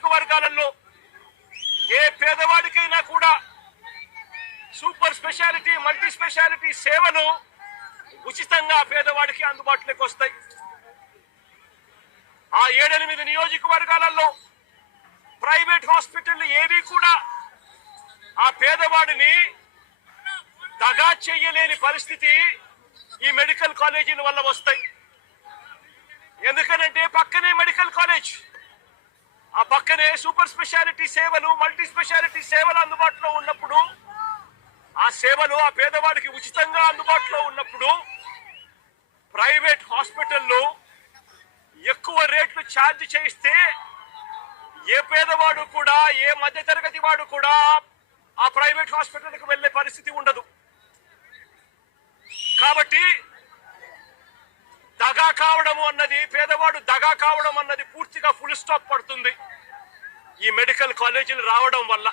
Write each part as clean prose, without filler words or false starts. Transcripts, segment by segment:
నియోజకవర్గాలలో ఏ పేదవాడికైనా కూడా super speciality multi speciality సేవలు ఉచితంగా పేదవాడికి అందుబాటులోకి వస్తాయి. ఆ 7-8 నియోజకవర్గాలలో ప్రైవేట్ హాస్పిటల్ ఏవి కూడా ఆ పేదవాడిని దగా చెయ్యలేని పరిస్థితి ఈ మెడికల్ కాలేజీల వల్ల వస్తాయి. ఎందుకనంటే పక్కనే మెడికల్ కాలేజ్, ఆ పక్కనే సూపర్ స్పెషాలిటీ సేవలు మల్టీ స్పెషాలిటీ సేవలు అందుబాటులో ఉన్నప్పుడు, ఆ సేవలు ఆ పేదవాడికి ఉచితంగా అందుబాటులో ఉన్నప్పుడు ప్రైవేట్ హాస్పిటల్లో ఎక్కువ రేట్లు ఛార్జ్ చేయిస్తే ఏ పేదవాడు కూడా ఏ మధ్యతరగతి వాడు కూడా ఆ ప్రైవేట్ హాస్పిటల్కి వెళ్లే పరిస్థితి ఉండదు. కాబట్టి దగా కావడము అన్నది, పేదవాడు దగా కావడం అన్నది పూర్తిగా ఫుల్ స్టాప్ పడుతుంది ఈ మెడికల్ కాలేజీలు రావడం వల్ల.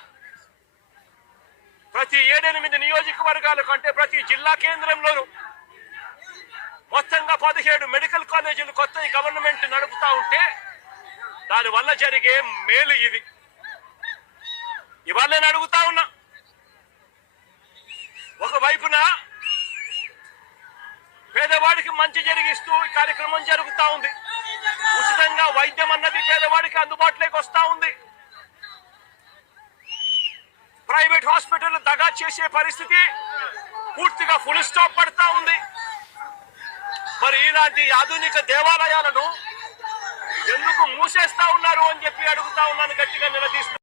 ప్రతి 7-8 నియోజకవర్గాల కంటే ప్రతి జిల్లా కేంద్రంలోనూ మొత్తంగా 17 మెడికల్ కాలేజీలు కొత్త గవర్నమెంట్ నడుపుతా ఉంటే దాని వల్ల జరిగే మేలు ఇది. ఇవాళ నేను అడుగుతా ఉన్నా, ఒకవైపున పేదవాడికి మంచి జరిగిస్తూ ఈ కార్యక్రమం జరుగుతా ఉంది, ఉచితంగా వైద్యం అన్నది పేదవాడికి అందుబాటులోకి వస్తా ఉంది. ప్రైవేట్ హాస్పిటల్ దగా చేసే పరిస్థితి పూర్తిగా ఫుల్ స్టాప్ పడతా ఉంది. మరి ఇలాంటి ఆధునిక దేవాలయాలను ఎందుకు మూసేస్తా ఉన్నారు అని చెప్పి అడుగుతా ఉన్నాను, గట్టిగా నిలదీస్తూ.